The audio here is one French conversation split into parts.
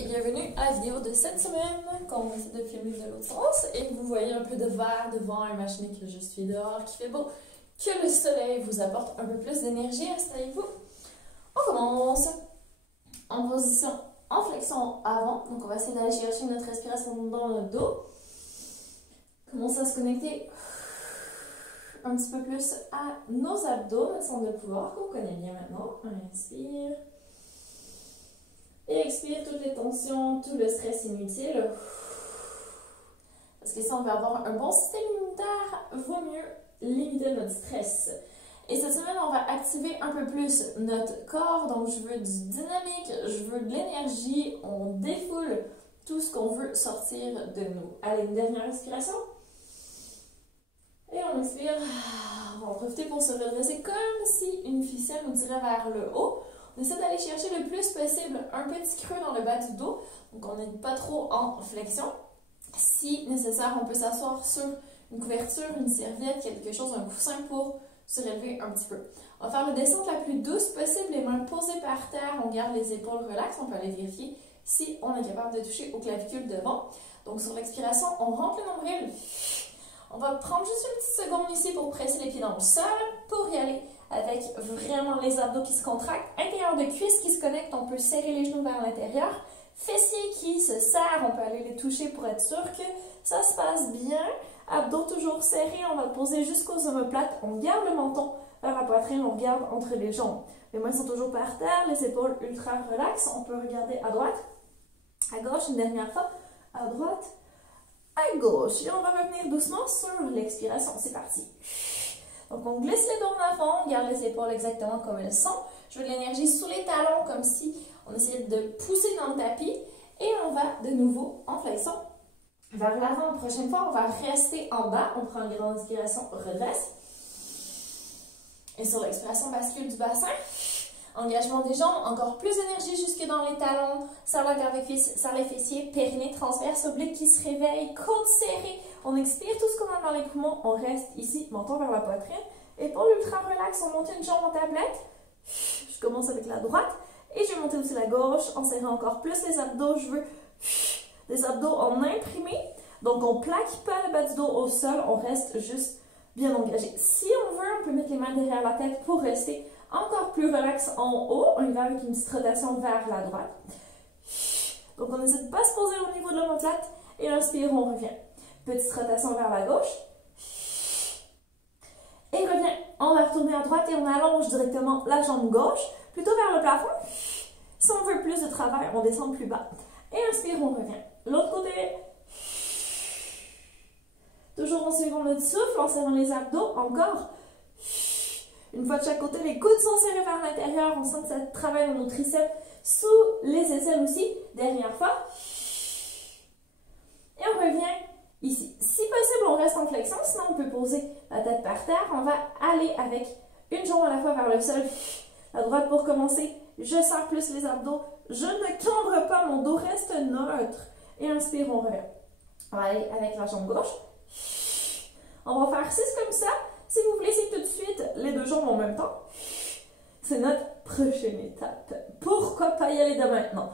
et bienvenue à la vidéo de cette semaine qu'on essaie de filmer de l'autre sens et vous voyez un peu de verre devant, imaginez que je suis dehors, qu'il fait beau, que le soleil vous apporte un peu plus d'énergie, installez-vous. On commence en position en flexion avant, donc on va essayer d'aller chercher notre respiration dans le dos. Commencez à se connecter un petit peu plus à nos abdos, notre centre de pouvoir qu'on connaît bien maintenant. Inspire. Et expire toutes les tensions, tout le stress inutile. Parce que si on veut avoir un bon système immunitaire, vaut mieux limiter notre stress. Et cette semaine, on va activer un peu plus notre corps. Donc, je veux du dynamique, je veux de l'énergie. On défoule tout ce qu'on veut sortir de nous. Allez, une dernière respiration. Et on expire. On va en profiter pour se redresser comme si une ficelle nous tirait vers le haut. On essaie d'aller chercher le plus possible un petit creux dans le bas du dos. Donc, on n'est pas trop en flexion. Si nécessaire, on peut s'asseoir sur une couverture, une serviette, quelque chose, un coussin pour se relever un petit peu. On va faire la descente la plus douce possible, les mains posées par terre. On garde les épaules relaxes. On peut aller vérifier si on est capable de toucher aux clavicules devant. Donc, sur l'expiration, on rentre le nombril. On va prendre juste une petite seconde ici pour presser les pieds dans le sol, pour y aller avec vraiment les abdos qui se contractent, intérieur de cuisses qui se connectent, on peut serrer les genoux vers l'intérieur, fessiers qui se serrent, on peut aller les toucher pour être sûr que ça se passe bien, abdos toujours serrés, on va le poser jusqu'aux omoplates, on garde le menton vers la poitrine, on regarde entre les jambes. Les mains sont toujours par terre, les épaules ultra relaxes, on peut regarder à droite, à gauche une dernière fois, à droite, à gauche. Et on va revenir doucement sur l'expiration, c'est parti. Donc, on glisse les dos en avant, on garde les épaules exactement comme elles sont. Je veux de l'énergie sous les talons, comme si on essayait de pousser dans le tapis. Et on va de nouveau en flexion vers l'avant. La prochaine fois, on va rester en bas. On prend une grande inspiration, redresse. Et sur l'expiration, bascule du bassin. Engagement des jambes, encore plus d'énergie jusque dans les talons. Serre la garde de cuisse, serre les fessiers, périnée transverse, oblique qui se réveille, côte serrée. On expire tout ce qu'on a dans les poumons, on reste ici, menton vers la poitrine. Épaule ultra relax, on monte une jambe en tablette. Je commence avec la droite et je vais monter aussi la gauche en serrant encore plus les abdos. Je veux des abdos en imprimé. Donc on plaque pas le bas du dos au sol, on reste juste bien engagé. Si on veut, on peut mettre les mains derrière la tête pour rester encore plus relax en haut. On y va avec une petite rotation vers la droite. Donc on n'hésite pas à se poser au niveau de l'omoplate et inspire, on revient. Petite rotation vers la gauche. Et revient. On va retourner à droite et on allonge directement la jambe gauche, plutôt vers le plafond. Si on veut plus de travail, on descend plus bas. Et inspire, on revient. L'autre côté. Toujours en suivant notre souffle, en serrant les abdos. Encore. Une fois de chaque côté, les coudes sont serrés vers l'intérieur. On sent que ça travaille dans nos triceps, sous les aisselles aussi. Dernière fois. Et on revient ici. Si possible, on reste en flexion. Sinon, on peut poser la tête par terre. On va aller avec une jambe à la fois vers le sol. La droite pour commencer. Je serre plus les abdos. Je ne cambre pas. Mon dos reste neutre. Et inspire, on revient. On va aller avec la jambe gauche. On va faire 6 comme ça. Si vous voulez, c'est tout de suite les deux jambes en même temps. C'est notre prochaine étape. Pourquoi pas y aller de maintenant?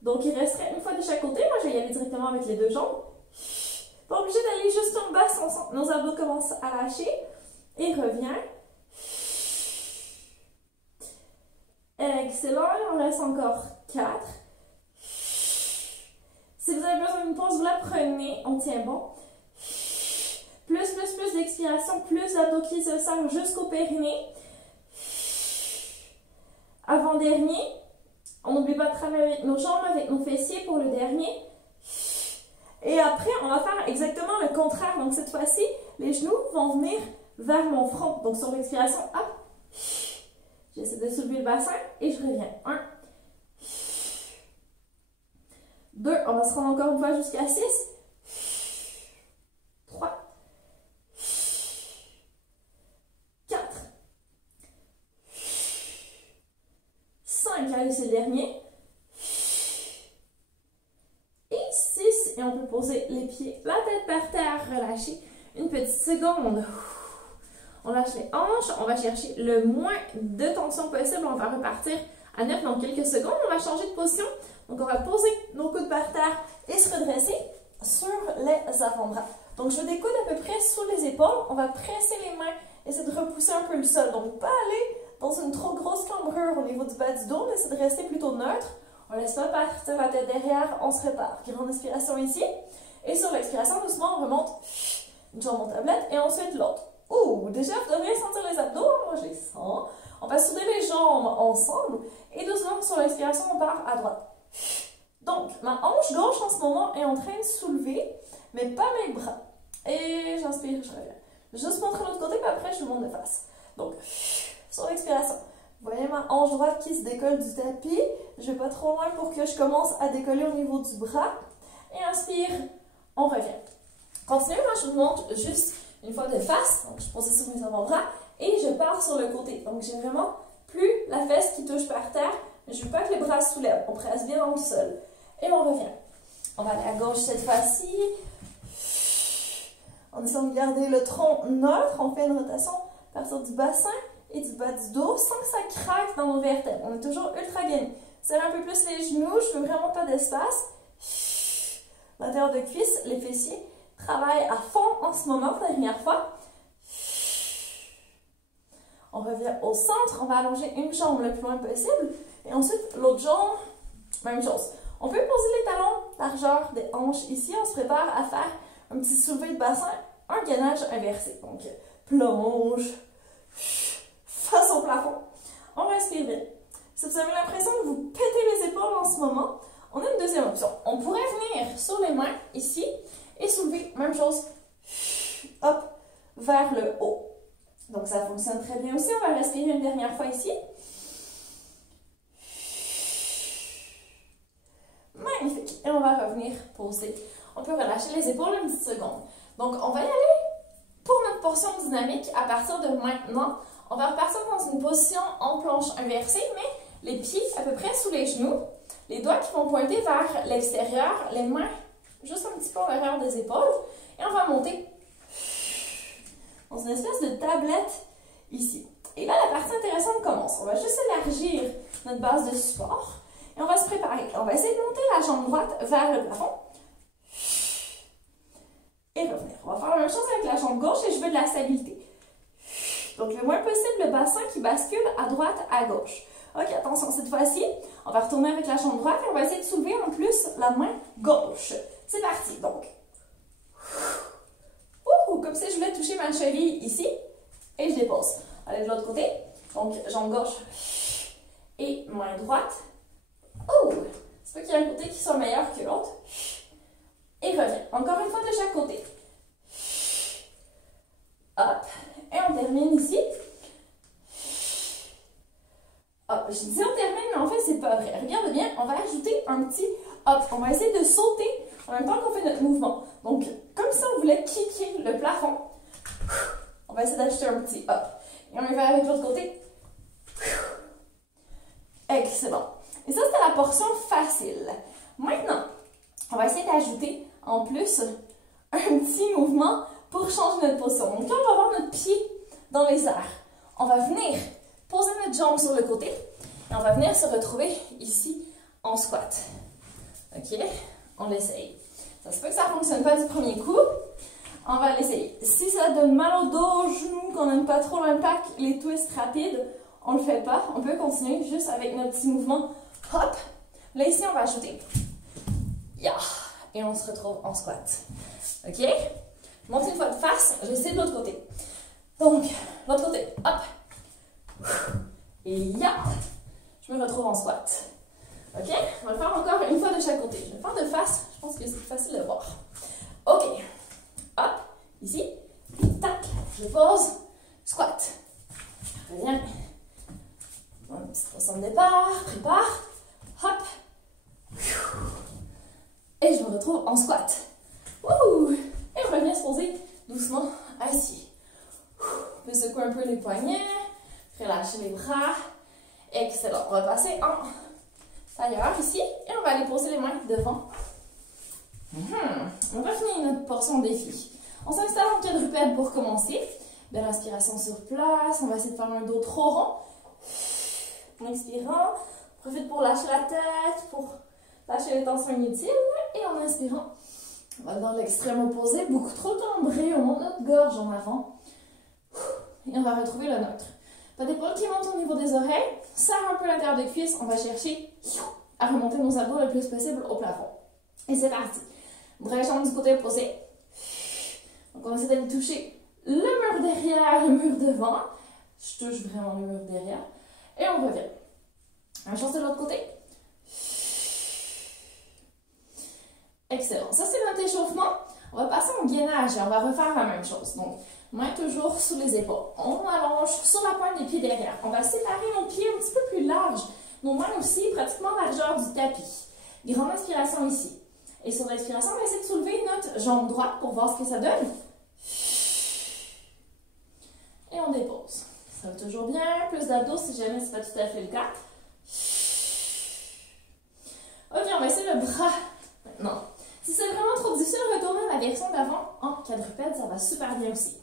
Donc, il resterait une fois de chaque côté. Moi, je vais y aller directement avec les deux jambes. Pas obligé d'aller juste en bas si on sent que nos abdos commencent à lâcher. Et reviens. Excellent. Il en reste encore 4. Si vous avez besoin d'une pause, vous la prenez. On tient bon. Plus d'expiration, plus d'abdos qui se serrent jusqu'au périnée. Avant-dernier, on n'oublie pas de travailler avec nos jambes, avec nos fessiers pour le dernier. Et après, on va faire exactement le contraire. Donc cette fois-ci, les genoux vont venir vers mon front. Donc sur l'expiration, hop, j'essaie de soulever le bassin et je reviens. 1, 2, on va se rendre encore une fois jusqu'à 6. 3, 4, 5, allez, c'est le dernier. Et 6, et on peut poser les pieds, la tête par terre, relâcher une petite seconde. On lâche les hanches, on va chercher le moins de tension possible, on va repartir à 9 dans quelques secondes. On va changer de position. Donc, on va poser nos coudes par terre et se redresser sur les avant-bras. Donc, je veux des coudes à peu près sous les épaules. On va presser les mains, essayer de repousser un peu le sol. Donc, pas aller dans une trop grosse cambrure au niveau du bas du dos, mais essayer de rester plutôt neutre. On ne laisse pas partir la tête derrière, on se répare. Grande inspiration ici. Et sur l'expiration, doucement, on remonte une jambe en tablette et ensuite l'autre. Ouh, déjà, vous devriez sentir les abdos. Moi, je les sens. On va souder les jambes ensemble. Et doucement, sur l'expiration, on part à droite. Donc, ma hanche gauche en ce moment est en train de soulever, mais pas mes bras. Et j'inspire, je reviens. Juste montrer l'autre côté, puis après, je monte de face. Donc, sur l'expiration. Vous voyez ma hanche droite qui se décolle du tapis. Je vais pas trop loin pour que je commence à décoller au niveau du bras. Et inspire, on revient. Continuez, moi je vous montre juste une fois de face. Donc je pose sur mes avant-bras et je pars sur le côté. Donc j'ai vraiment plus la fesse qui touche par terre, mais je veux pas que les bras se soulèvent. On presse bien dans le sol. Et on revient. On va aller à gauche cette fois-ci. En essayant de garder le tronc neutre, on fait une rotation à partir du bassin et du bas du dos sans que ça craque dans nos vertèbres. On est toujours ultra gainé. Serre un peu plus les genoux, je veux vraiment pas d'espace. L'intérieur de cuisse, les fessiers travaillent à fond en ce moment, dernière fois. On revient au centre, on va allonger une jambe le plus loin possible. Et ensuite, l'autre jambe, même chose. On peut poser les talons largeur des hanches ici. On se prépare à faire un petit soulevé de bassin, un gainage inversé. Donc, plonge, face au plafond. On respire bien. Si vous avez l'impression que vous pétez les épaules en ce moment, on a une deuxième option. On pourrait venir sur les mains ici et soulever, même chose, hop, vers le haut. Donc ça fonctionne très bien aussi. On va respirer une dernière fois ici. Magnifique. Et on va revenir poser. On peut relâcher les épaules une petite seconde. Donc on va y aller pour notre portion dynamique à partir de maintenant. On va repartir dans une position en planche inversée, mais les pieds à peu près sous les genoux. Les doigts qui vont pointer vers l'extérieur, les mains juste un petit peu en arrière des épaules. Et on va monter dans une espèce de tablette ici. Et là, la partie intéressante commence. On va juste élargir notre base de support. Et on va se préparer. On va essayer de monter la jambe droite vers le plafond. Et revenir. On va faire la même chose avec la jambe gauche et je veux de la stabilité. Donc, le moins possible, le bassin qui bascule à droite, à gauche. Ok, attention, cette fois-ci, on va retourner avec la jambe droite et on va essayer de soulever en plus la main gauche. C'est parti, donc. Comme si je voulais toucher ma cheville ici et je dépose. Allez de l'autre côté. Donc, jambe gauche et main droite. Oh! C'est pas qu'il y a un côté qui soit meilleur que l'autre. Et reviens. Encore une fois de chaque côté. Hop. Et on termine ici. Hop. Je disais on termine, mais en fait, c'est pas vrai. Regarde bien, on va ajouter un petit hop. On va essayer de sauter en même temps qu'on fait notre mouvement. Donc, comme si on voulait kicker le plafond. On va essayer d'ajouter un petit hop. Et on y va avec l'autre côté. Excellent. Et ça, c'était la portion facile. Maintenant, on va essayer d'ajouter en plus un petit mouvement pour changer notre position. Donc là, on va avoir notre pied dans les airs. On va venir poser notre jambe sur le côté et on va venir se retrouver ici en squat. Ok? On l'essaye. Ça se peut que ça ne fonctionne pas du premier coup. On va l'essayer. Si ça donne mal au dos, aux genoux, qu'on n'aime pas trop l'impact, les twists rapides, on ne le fait pas. On peut continuer juste avec notre petit mouvement. Hop! Là, ici, on va ajouter. Ya! Et on se retrouve en squat. Ok? Je monte une fois de face. J'essaie de l'autre côté. Donc, l'autre côté. Hop! Et ya! Je me retrouve en squat. Ok? On va le faire encore une fois de chaque côté. Je vais le faire de face. Je pense que c'est plus facile de voir. Ok. Hop. Ici. Tac. Je pose. Squat. Reviens. Une petite position de départ. Prépare. Hop. Et je me retrouve en squat. Ouh. Et on revient se poser doucement assis. On peut secouer un peu les poignets. Relâcher les bras. Excellent. On va passer en tailleur ici. Et on va aller poser les mains devant. On va finir notre portion défi. On s'installe en quadrupède pour commencer. Belle inspiration sur place. On va essayer de faire un dos trop rond. En expirant, Profite pour lâcher la tête, pour lâcher les tensions inutiles. Et en inspirant, on va dans l'extrême opposé, beaucoup trop cambré, on monte notre gorge en avant. Et on va retrouver le neutre. Pas d'épaule qui monte au niveau des oreilles, serre un peu l'intérieur des cuisses, on va chercher à remonter nos abdos le plus possible au plafond. Et c'est parti. Bras jambes du côté opposé. Donc on essaie d'aller toucher le mur derrière, le mur devant. Je touche vraiment le mur derrière. Et on revient. Même chose de l'autre côté. Excellent. Ça, c'est notre échauffement. On va passer au gainage et on va refaire la même chose. Donc, main toujours sous les épaules. On allonge sur la pointe des pieds derrière. On va séparer nos pieds un petit peu plus larges. Nos mains aussi, pratiquement largeur du tapis. Grande inspiration ici. Et sur l'expiration, on va essayer de soulever notre jambe droite pour voir ce que ça donne. Et on dépose. Ça va toujours bien. Plus d'abdos si jamais ce n'est pas tout à fait le cas. Ok, on va essayer le bras maintenant. Si c'est vraiment trop difficile, retourner à la version d'avant en quadrupède, ça va super bien aussi.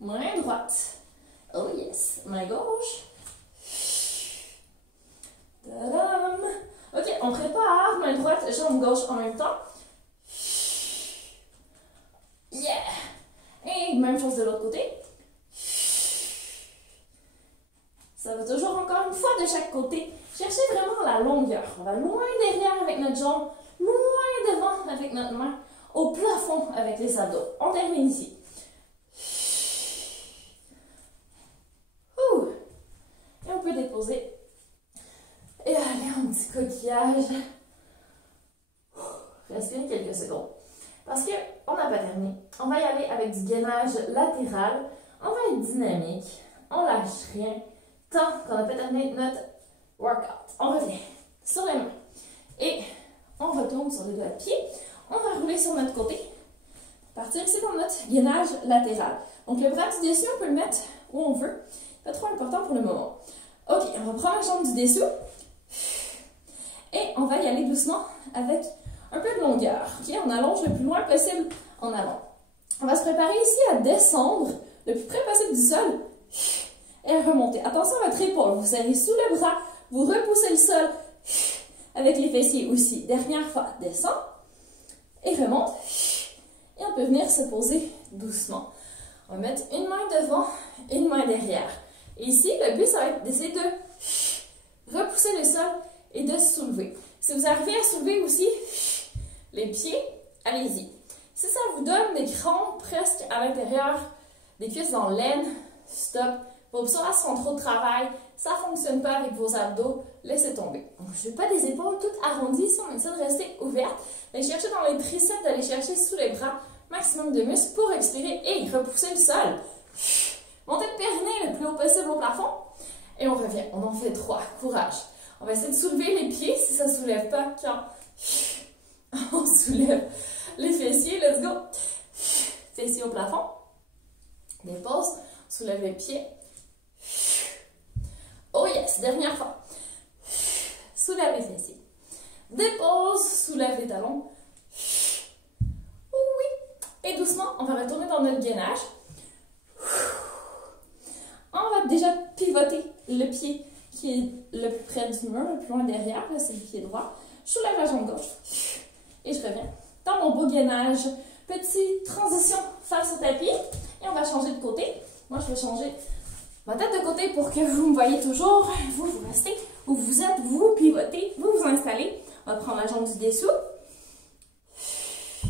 Main droite. Oh yes. Main gauche. Tadam. Ok, on prépare. Main droite, jambe gauche en même temps. Yeah. Et même chose de l'autre côté. Ça va toujours encore une fois de chaque côté. Cherchez vraiment la longueur. On va loin derrière avec notre jambe, loin devant avec notre main, au plafond avec les abdos. On termine ici. Ouh. Et on peut déposer. Et aller en petit coquillage. Respirez quelques secondes. Parce qu'on n'a pas terminé. On va y aller avec du gainage latéral. On va être dynamique. On lâche rien. Tant qu'on n'a pas terminé notre workout. On revient sur les mains. Et on retourne sur les doigts de pied. On va rouler sur notre côté. Pour partir ici dans notre gainage latéral. Donc le bras du dessus, on peut le mettre où on veut. Pas trop important pour le moment. Ok, on va prendre la jambe du dessous. Et on va y aller doucement avec un peu de longueur. Ok, on allonge le plus loin possible en avant. On va se préparer ici à descendre le plus près possible du sol. Et remonter. Attention à votre épaule. Vous serrez sous le bras. Vous repoussez le sol avec les fessiers aussi. Dernière fois. Descend. Et remonte. Et on peut venir se poser doucement. On va mettre une main devant et une main derrière. Et ici, le but, ça va être d'essayer de repousser le sol et de se soulever. Si vous arrivez à soulever aussi les pieds, allez-y. Si ça vous donne des crampes presque à l'intérieur des cuisses en laine, stop. Vos psoas font trop de travail, ça ne fonctionne pas avec vos abdos, laissez tomber. Donc, je ne veux pas des épaules toutes arrondies, si on essaie de rester ouvertes, d'aller chercher dans les triceps, d'aller chercher sous les bras, maximum de muscles pour expirer et repousser le sol. Montez le périnée le plus haut possible au plafond et on revient. On en fait 3. Courage. On va essayer de soulever les pieds si ça ne soulève pas quand on soulève les fessiers. Let's go. Fessiers au plafond. Dépose. Soulève les pieds. Oh yes, dernière fois. Soulève les fessiers. Dépose, soulève les talons. Oui. Et doucement, on va retourner dans notre gainage. On va déjà pivoter le pied qui est le plus près du mur, le plus loin derrière. Là, c'est le pied droit. Je soulève la jambe gauche. Et je reviens dans mon beau gainage. Petite transition face au tapis. Et on va changer de côté. Moi, je vais changer ma tête de côté pour que vous me voyez toujours. Vous, vous restez où vous êtes, vous pivotez, vous vous installez. On va prendre la jambe du dessous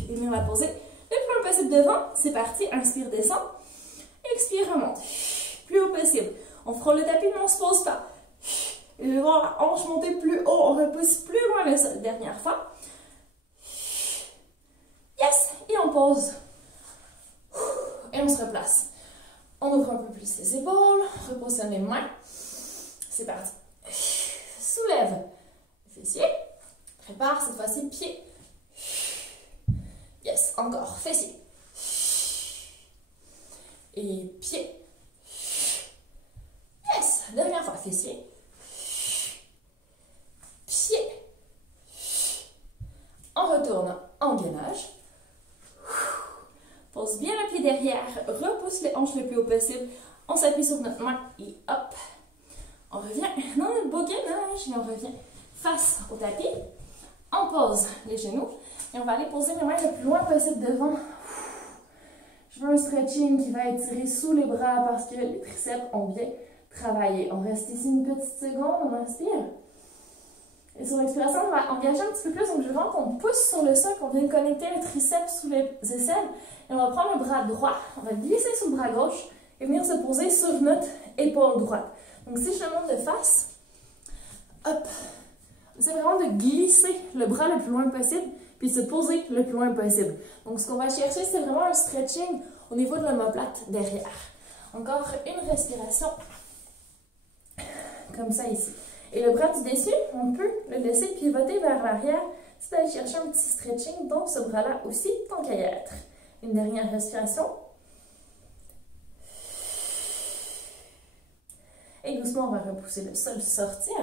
et venir la poser le plus loin possible devant. C'est parti. Inspire, descend. Expire, remonte. Plus haut possible. On frôle le tapis, mais on ne se pose pas. Et je vais voir la hanche monter plus haut. On repousse plus loin le sol. Dernière fois. Yes! Et on pose. Et on se replace. On ouvre un peu plus les épaules, repositionne les mains. C'est parti. Soulève les fessiers. Prépare cette fois-ci pied. Yes, encore. Fessiers. Et pied. Yes, dernière fois. Fessiers. Pied. On retourne en gainage. Pose bien le pied derrière, repousse les hanches le plus haut possible. On s'appuie sur notre main et hop, On revient dans notre beau gainage et on revient face au tapis. On pose les genoux et on va aller poser les mains le plus loin possible devant. Je veux un stretching qui va étirer sous les bras parce que les triceps ont bien travaillé. On reste ici une petite seconde, on inspire. Et sur l'expiration, on va engager un petit peu plus. Donc, je veux vraiment qu'on pousse sur le sol, qu'on vienne connecter le triceps sous les aisselles. Et on va prendre le bras droit. On va glisser sur le bras gauche et venir se poser sur notre épaule droite. Donc, si je le monte de face, hop, c'est vraiment de glisser le bras le plus loin possible puis se poser le plus loin possible. Donc, ce qu'on va chercher, c'est vraiment un stretching au niveau de l'omoplate derrière. Encore une respiration, comme ça ici. Et le bras du dessus, on peut le laisser pivoter vers l'arrière. C'est d'aller chercher un petit stretching dans ce bras-là aussi, tant qu'à y être. Une dernière respiration. Et doucement, on va repousser le sol, sortir.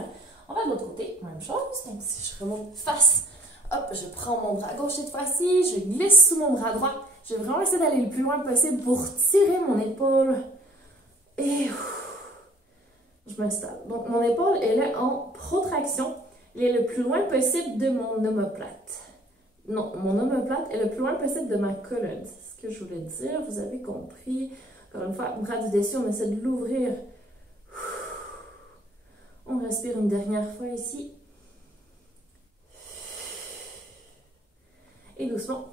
On va de l'autre côté, même chose. Donc, si je remonte face, hop, je prends mon bras gauche cette fois-ci, je glisse sous mon bras droit. Je vais vraiment essayer d'aller le plus loin possible pour tirer mon épaule. Et je m'installe. Donc, mon épaule, elle est en protraction. Elle est le plus loin possible de mon omoplate. Non, mon omoplate est le plus loin possible de ma colonne. C'est ce que je voulais dire. Vous avez compris. Encore une fois, bras du dessus, on essaie de l'ouvrir. On respire une dernière fois ici. Et doucement,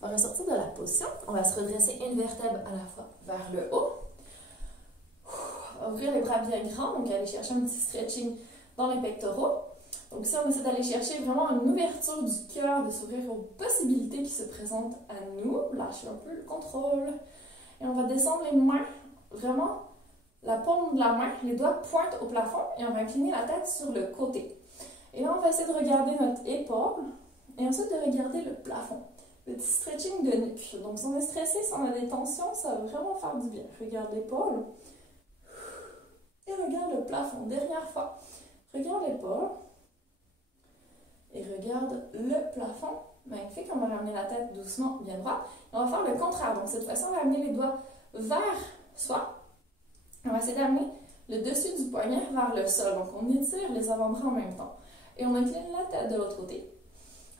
on va ressortir de la position. On va se redresser une vertèbre à la fois vers le haut. On va ouvrir les bras bien grands, donc aller chercher un petit stretching dans les pectoraux. Donc ici, on essaie d'aller chercher vraiment une ouverture du cœur, de s'ouvrir aux possibilités qui se présentent à nous. Lâcher un peu le contrôle. Et on va descendre les mains, vraiment la paume de la main, les doigts pointent au plafond et on va incliner la tête sur le côté. Et là, on va essayer de regarder notre épaule et ensuite de regarder le plafond. Petit stretching de nuque. Donc, si on est stressé, si on a des tensions, ça va vraiment faire du bien. Regarde l'épaule. Et regarde le plafond. Dernière fois. Regarde l'épaule. Et regarde le plafond. Magnifique. On va ramener la tête doucement bien droite. Et on va faire le contraire. Donc, cette fois-ci, on va amener les doigts vers soi. On va essayer d'amener le dessus du poignet vers le sol. Donc, on étire les avant-bras en même temps. Et on incline la tête de l'autre côté.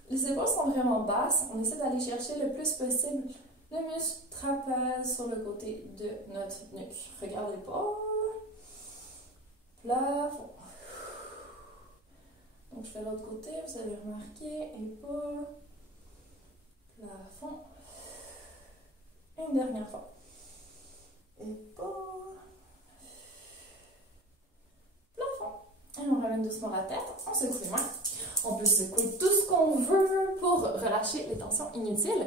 Les épaules sont vraiment basses. On essaie d'aller chercher le plus possible le muscle trapèze sur le côté de notre nuque. Regarde l'épaule. Plafond. Donc, je fais l'autre côté. Vous avez remarqué. Épaule. Plafond. Et une dernière fois. Épaule. Et on ramène doucement la tête, on secoue les mains. On peut secouer tout ce qu'on veut pour relâcher les tensions inutiles.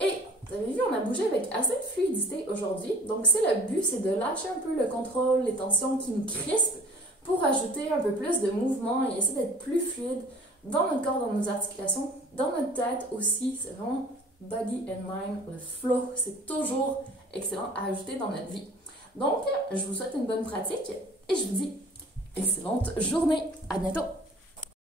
Et vous avez vu, on a bougé avec assez de fluidité aujourd'hui. Donc, le but, c'est de lâcher un peu le contrôle, les tensions qui nous crispent pour ajouter un peu plus de mouvement et essayer d'être plus fluide dans notre corps, dans nos articulations, dans notre tête aussi. C'est vraiment body and mind, le flow. C'est toujours excellent à ajouter dans notre vie. Donc, je vous souhaite une bonne pratique et je vous dis excellente journée. À bientôt!